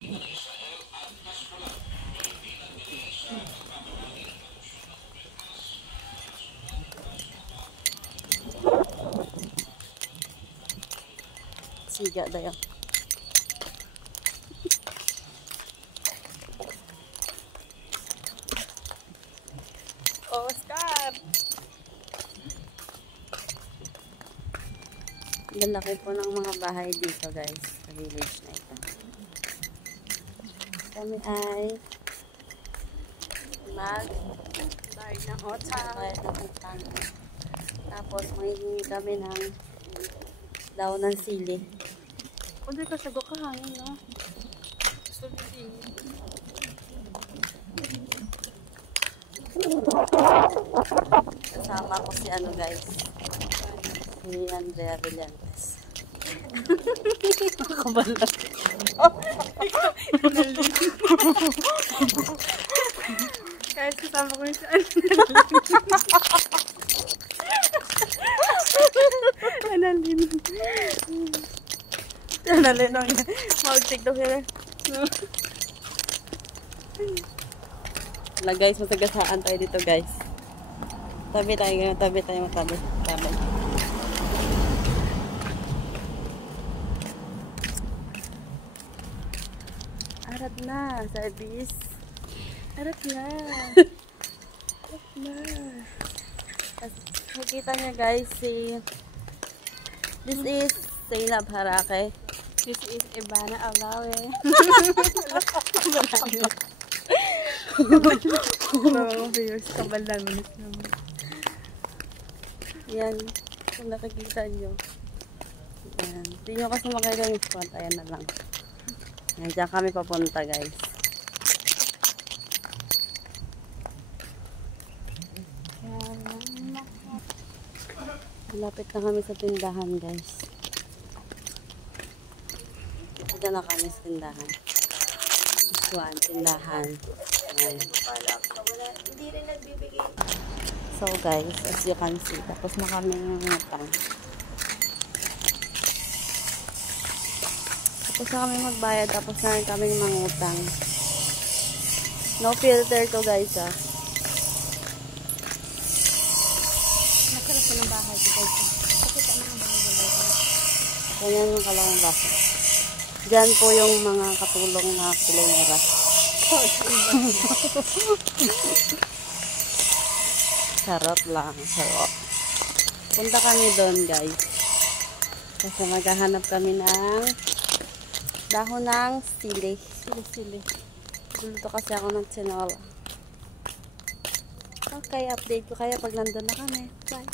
Siga dayo. Oscar! Lalaki po ng mga bahay dito guys, sa village na ito. Kami ay bayad ng utang. Tapos manghihingi kami ng daw ng sili. Kundi ka sago ka hangin, no? Gusto di sili. Kasama ko si ano guys, si Andrea Villantes. Kabalan. Guys, kasama ko si Annalyn. Annalyn ang mag-tiktok yun. Wala guys, masagasaan tayo dito guys. Tabi tayo. Arat na, service. Arat na. Makikita niya guys, this is Zainab Harake. This is Ivana Alawe. Yan, kung nakikita nyo. Yan. Hindi nyo kasi makita yung spot. Ayan na lang. Yan, dyan kami papunta guys. Malapit na kami sa tindahan guys. Diyan na kami sa tindahan. Iswan, tindahan. Hindi rin nagbibigay. So guys, as you can see, tapos na kami ng utang. Tapos na kami magbayad, tapos na rin kami mangutang. No filter to guys ah. Nakarap ko ng bahay ko guys. Pakita mo ang bahay. Ganyan yung kalawang baso. Diyan po yung mga katulong na kilomera. Charot lang. Charot. Punta kami doon guys. Kasi maghahanap kami ng dahon ng sili. Sili. Duluto kasi ako ng tinola. Okay, update ko kaya pag nandun na kami. Bye.